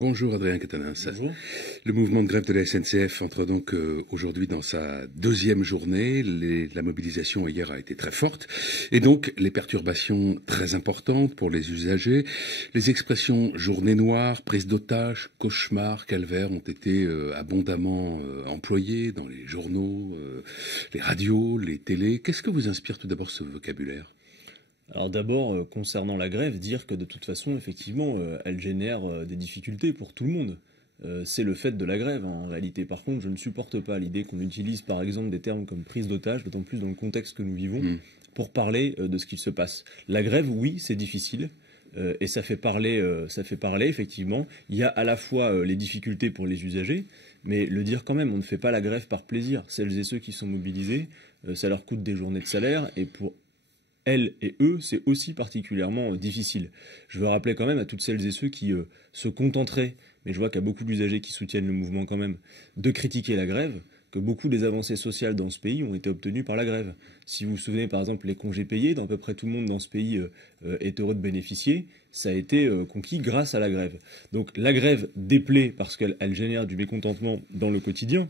Bonjour Adrien Quatennens. Bonjour. Le mouvement de grève de la SNCF entre donc aujourd'hui dans sa deuxième journée. La mobilisation hier a été très forte et donc les perturbations très importantes pour les usagers. Les expressions journée noire, prise d'otage, cauchemar, calvaire ont été abondamment employées dans les journaux, les radios, les télés. Qu'est-ce que vous inspire tout d'abord ce vocabulaire ? Alors d'abord, concernant la grève, dire que de toute façon, effectivement, elle génère des difficultés pour tout le monde. C'est le fait de la grève, hein, en réalité. Par contre, je ne supporte pas l'idée qu'on utilise, par exemple, des termes comme prise d'otage, d'autant plus dans le contexte que nous vivons, pour parler de ce qu'il se passe. La grève, oui, c'est difficile. Et ça fait parler, effectivement. Il y a à la fois les difficultés pour les usagers, mais le dire quand même, on ne fait pas la grève par plaisir. Celles et ceux qui sont mobilisés, ça leur coûte des journées de salaire, et pour elles et eux, c'est aussi particulièrement difficile. Je veux rappeler quand même à toutes celles et ceux qui se contenteraient, mais je vois qu'il y a beaucoup d'usagers qui soutiennent le mouvement quand même, de critiquer la grève, que beaucoup des avancées sociales dans ce pays ont été obtenues par la grève. Si vous vous souvenez par exemple les congés payés, dont à peu près tout le monde dans ce pays est heureux de bénéficier, ça a été conquis grâce à la grève. Donc la grève déplaît parce qu'elle génère du mécontentement dans le quotidien,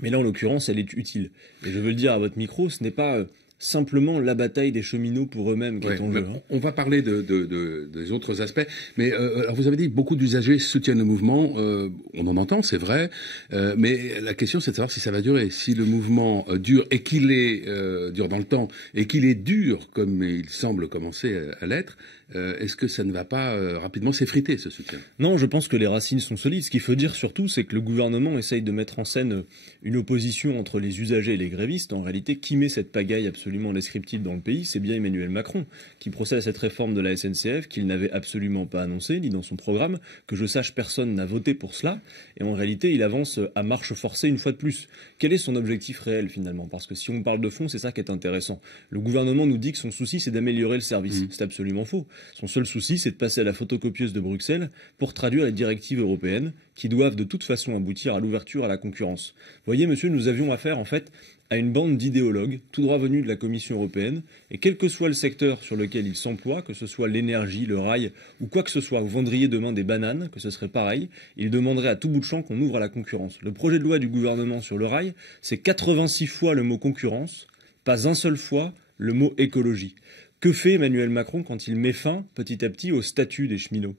mais là en l'occurrence elle est utile. Et je veux le dire à votre micro, ce n'est pas simplement la bataille des cheminots pour eux-mêmes qui est en jeu. On va parler des autres aspects, mais alors vous avez dit que beaucoup d'usagers soutiennent le mouvement, on en entend, c'est vrai, mais la question c'est de savoir si ça va durer. Si le mouvement dure et qu'il est dure dans le temps et qu'il est dur comme il semble commencer à l'être, est-ce que ça ne va pas rapidement s'effriter ce soutien? Non, je pense que les racines sont solides. Ce qu'il faut dire surtout, c'est que le gouvernement essaye de mettre en scène une opposition entre les usagers et les grévistes. En réalité, qui met cette pagaille absolument indescriptible dans le pays, c'est bien Emmanuel Macron, qui procède à cette réforme de la SNCF qu'il n'avait absolument pas annoncée, ni dans son programme. Que je sache, personne n'a voté pour cela. Et en réalité, il avance à marche forcée une fois de plus. Quel est son objectif réel finalement? Parce que si on parle de fond, c'est ça qui est intéressant. Le gouvernement nous dit que son souci, c'est d'améliorer le service. C'est absolument faux. Son seul souci, c'est de passer à la photocopieuse de Bruxelles pour traduire les directives européennes qui doivent de toute façon aboutir à l'ouverture à la concurrence. Vous voyez, monsieur, nous avions affaire en fait à une bande d'idéologues tout droit venus de la Commission européenne, et quel que soit le secteur sur lequel ils s'emploient, que ce soit l'énergie, le rail ou quoi que ce soit, vous vendriez demain des bananes, que ce serait pareil, ils demanderaient à tout bout de champ qu'on ouvre à la concurrence. Le projet de loi du gouvernement sur le rail, c'est 86 fois le mot concurrence, pas un seul fois le mot écologie. Que fait Emmanuel Macron quand il met fin, petit à petit, au statut des cheminots?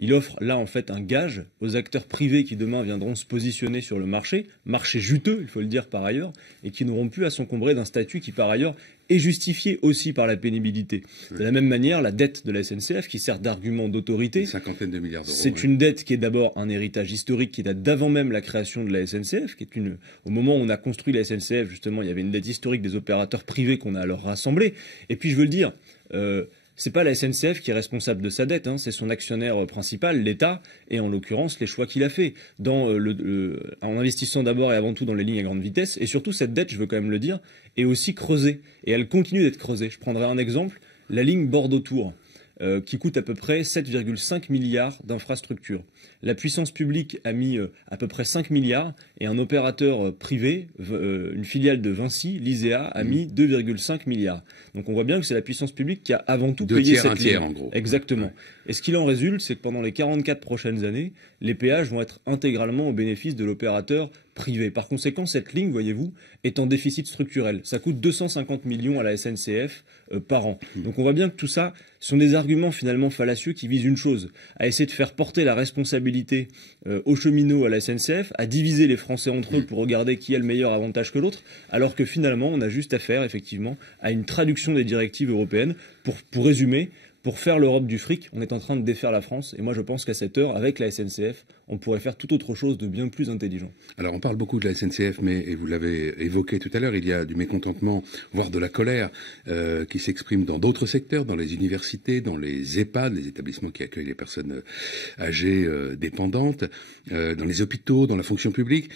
Il offre là en fait un gage aux acteurs privés qui demain viendront se positionner sur le marché juteux, il faut le dire par ailleurs, et qui n'auront plus à s'encombrer d'un statut qui par ailleurs est justifié aussi par la pénibilité. De la même manière, la dette de la SNCF, qui sert d'argument d'autorité, une cinquantaine de milliards d'euros. C'est une dette qui est d'abord un héritage historique qui date d'avant même la création de la SNCF, au moment où on a construit la SNCF, justement, il y avait une dette historique des opérateurs privés qu'on a alors rassemblés. Et puis je veux le dire, c'est pas la SNCF qui est responsable de sa dette, c'est son actionnaire principal, l'État, et en l'occurrence les choix qu'il a fait en investissant d'abord et avant tout dans les lignes à grande vitesse. Et surtout, cette dette, je veux quand même le dire, est aussi creusée, et elle continue d'être creusée. Je prendrai un exemple, la ligne Bordeaux-Tours, qui coûte à peu près 7,5 milliards d'infrastructures. La puissance publique a mis à peu près 5 milliards et un opérateur privé, une filiale de Vinci, l'ISEA, a mis 2,5 milliards. Donc on voit bien que c'est la puissance publique qui a avant tout payé cette ligne. 2 tiers, en gros. Exactement. Ouais. Et ce qu'il en résulte, c'est que pendant les 44 prochaines années, les péages vont être intégralement au bénéfice de l'opérateur privé. Par conséquent, cette ligne, voyez-vous, est en déficit structurel. Ça coûte 250 millions à la SNCF par an. Donc on voit bien que tout ça sont des arguments finalement fallacieux qui visent une chose, à essayer de faire porter la responsabilité aux cheminots, à la SNCF, à diviser les Français entre eux pour regarder qui a le meilleur avantage que l'autre, alors que finalement on a juste affaire effectivement à une traduction des directives européennes. Pour résumer, pour faire l'Europe du fric, on est en train de défaire la France. Et moi, je pense qu'à cette heure, avec la SNCF, on pourrait faire tout autre chose de bien plus intelligent. Alors, on parle beaucoup de la SNCF, mais, et vous l'avez évoqué tout à l'heure, il y a du mécontentement, voire de la colère, qui s'exprime dans d'autres secteurs, dans les universités, dans les EHPAD, les établissements qui accueillent les personnes âgées dépendantes, dans les hôpitaux, dans la fonction publique.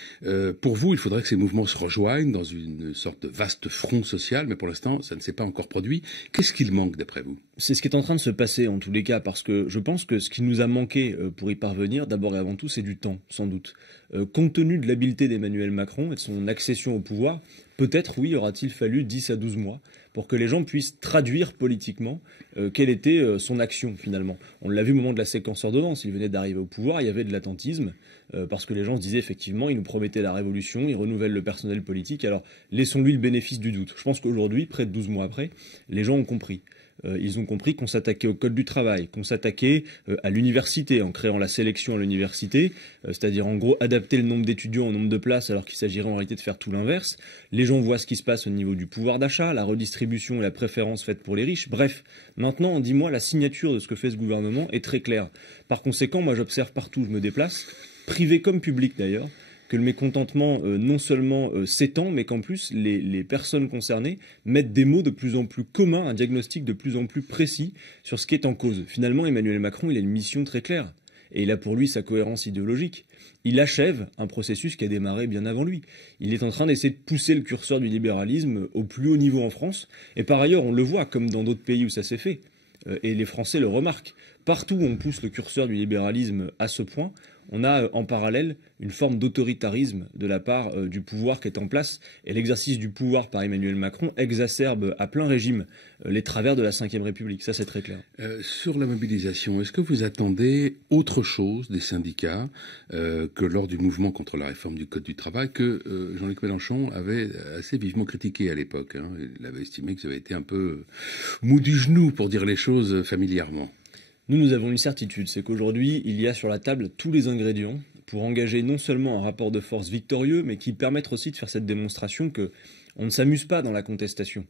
Pour vous, il faudrait que ces mouvements se rejoignent dans une sorte de vaste front social, mais pour l'instant, ça ne s'est pas encore produit. Qu'est-ce qu'il manque, d'après vous? C'est ce qui est en train de se passer, en tous les cas, parce que je pense que ce qui nous a manqué pour y parvenir, d'abord et avant tout, surtout, c'est du temps, sans doute. Compte tenu de l'habileté d'Emmanuel Macron et de son accession au pouvoir, peut-être, oui, aura-t-il fallu 10 à 12 mois pour que les gens puissent traduire politiquement quelle était son action, finalement. On l'a vu au moment de la séquence ordonnance, il venait d'arriver au pouvoir, il y avait de l'attentisme, parce que les gens se disaient effectivement, il nous promettait la révolution, il renouvelle le personnel politique, alors laissons-lui le bénéfice du doute. Je pense qu'aujourd'hui, près de 12 mois après, les gens ont compris. Ils ont compris qu'on s'attaquait au code du travail, qu'on s'attaquait à l'université en créant la sélection à l'université, c'est-à-dire en gros adapter le nombre d'étudiants au nombre de places alors qu'il s'agirait en réalité de faire tout l'inverse. Les gens voient ce qui se passe au niveau du pouvoir d'achat, la redistribution et la préférence faite pour les riches. Bref, maintenant, dis-moi, la signature de ce que fait ce gouvernement est très claire. Par conséquent, moi j'observe partout où je me déplace, privé comme public d'ailleurs, que le mécontentement non seulement s'étend, mais qu'en plus les personnes concernées mettent des mots de plus en plus communs, un diagnostic de plus en plus précis sur ce qui est en cause. Finalement, Emmanuel Macron, il a une mission très claire, et il a pour lui sa cohérence idéologique. Il achève un processus qui a démarré bien avant lui. Il est en train d'essayer de pousser le curseur du libéralisme au plus haut niveau en France, et par ailleurs, on le voit, comme dans d'autres pays où ça s'est fait, et les Français le remarquent. Partout où on pousse le curseur du libéralisme à ce point, on a en parallèle une forme d'autoritarisme de la part du pouvoir qui est en place. Et l'exercice du pouvoir par Emmanuel Macron exacerbe à plein régime les travers de la Ve République. Ça, c'est très clair. Sur la mobilisation, est-ce que vous attendez autre chose des syndicats que lors du mouvement contre la réforme du Code du travail que Jean-Luc Mélenchon avait assez vivement critiqué à l'époque, hein. Il avait estimé que ça avait été un peu mou du genou, pour dire les choses familièrement. Nous avons une certitude, c'est qu'aujourd'hui, il y a sur la table tous les ingrédients pour engager non seulement un rapport de force victorieux, mais qui permettent aussi de faire cette démonstration qu'on ne s'amuse pas dans la contestation.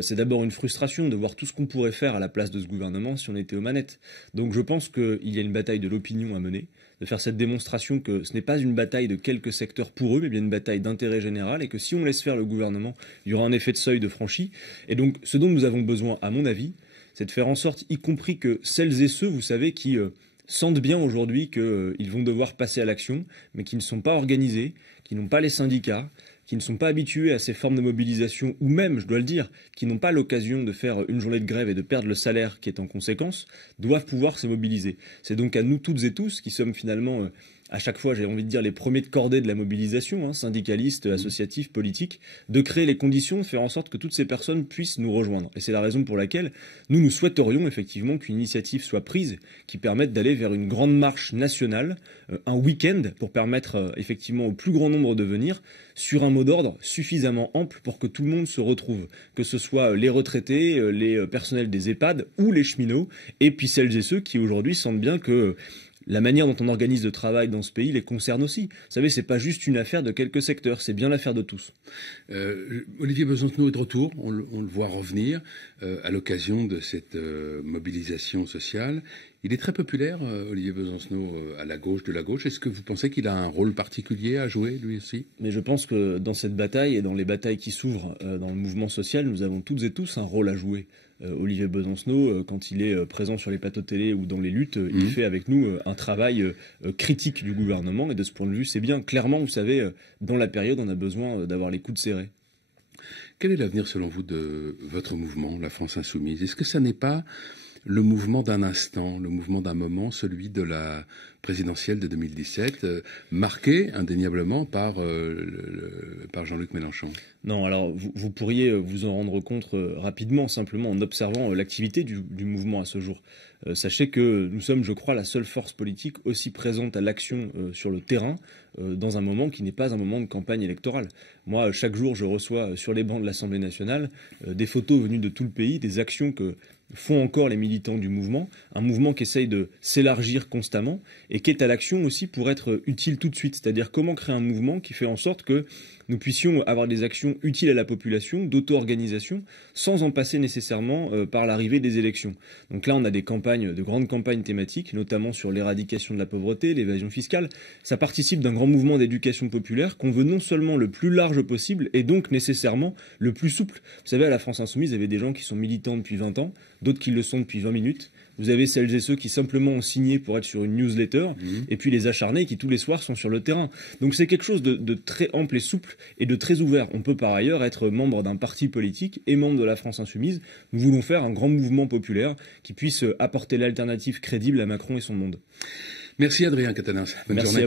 C'est d'abord une frustration de voir tout ce qu'on pourrait faire à la place de ce gouvernement si on était aux manettes. Donc je pense qu'il y a une bataille de l'opinion à mener, de faire cette démonstration que ce n'est pas une bataille de quelques secteurs pour eux, mais bien une bataille d'intérêt général, et que si on laisse faire le gouvernement, il y aura un effet de seuil de franchi. Et donc ce dont nous avons besoin, à mon avis, c'est de faire en sorte, y compris que celles et ceux, vous savez, qui sentent bien aujourd'hui qu'ils vont devoir passer à l'action, mais qui ne sont pas organisés, qui n'ont pas les syndicats, qui ne sont pas habitués à ces formes de mobilisation, ou même, je dois le dire, qui n'ont pas l'occasion de faire une journée de grève et de perdre le salaire qui est en conséquence, doivent pouvoir se mobiliser. C'est donc à nous toutes et tous, qui sommes finalement à chaque fois, j'ai envie de dire, les premiers de cordée de la mobilisation, hein, syndicalistes, associatifs, politiques, de créer les conditions, de faire en sorte que toutes ces personnes puissent nous rejoindre. Et c'est la raison pour laquelle nous souhaiterions effectivement qu'une initiative soit prise qui permette d'aller vers une grande marche nationale, un week-end, pour permettre effectivement au plus grand nombre de venir, sur un mot d'ordre suffisamment ample pour que tout le monde se retrouve, que ce soit les retraités, les personnels des EHPAD ou les cheminots, et puis celles et ceux qui aujourd'hui sentent bien que la manière dont on organise le travail dans ce pays les concerne aussi. Vous savez, c'est pas juste une affaire de quelques secteurs, c'est bien l'affaire de tous. Olivier Besancenot est de retour, on le voit revenir à l'occasion de cette mobilisation sociale. Il est très populaire, Olivier Besancenot, à la gauche de la gauche. Est-ce que vous pensez qu'il a un rôle particulier à jouer, lui aussi? Mais je pense que dans cette bataille et dans les batailles qui s'ouvrent dans le mouvement social, nous avons toutes et tous un rôle à jouer. Olivier Besancenot, quand il est présent sur les plateaux télé ou dans les luttes, il fait avec nous un travail critique du gouvernement. Et de ce point de vue, c'est bien. Clairement, vous savez, dans la période, on a besoin d'avoir les coudes serrés. Quel est l'avenir, selon vous, de votre mouvement, la France Insoumise? Est-ce que ça n'est pas le mouvement d'un instant, le mouvement d'un moment, celui de la présidentielle de 2017, marqué indéniablement par Jean-Luc Mélenchon? Non, alors vous pourriez vous en rendre compte rapidement, simplement en observant l'activité du mouvement à ce jour. Sachez que nous sommes, je crois, la seule force politique aussi présente à l'action sur le terrain dans un moment qui n'est pas un moment de campagne électorale. Moi, chaque jour, je reçois sur les bancs de l'Assemblée nationale des photos venues de tout le pays, des actions que font encore les militants du mouvement, un mouvement qui essaye de s'élargir constamment et qui est à l'action aussi pour être utile tout de suite. C'est-à-dire comment créer un mouvement qui fait en sorte que nous puissions avoir des actions utiles à la population, d'auto-organisation, sans en passer nécessairement par l'arrivée des élections. Donc là, on a des campagnes, de grandes campagnes thématiques, notamment sur l'éradication de la pauvreté, l'évasion fiscale. Ça participe d'un grand mouvement d'éducation populaire qu'on veut non seulement le plus large possible, et donc nécessairement le plus souple. Vous savez, à la France Insoumise, il y avait des gens qui sont militants depuis 20 ans, d'autres qui le sont depuis 20 minutes. Vous avez celles et ceux qui simplement ont signé pour être sur une newsletter, et puis les acharnés qui tous les soirs sont sur le terrain. Donc c'est quelque chose de très ample et souple et de très ouvert. On peut par ailleurs être membre d'un parti politique et membre de la France Insoumise. Nous voulons faire un grand mouvement populaire qui puisse apporter l'alternative crédible à Macron et son monde. Merci Adrien Quatennens. Bonne Merci journée.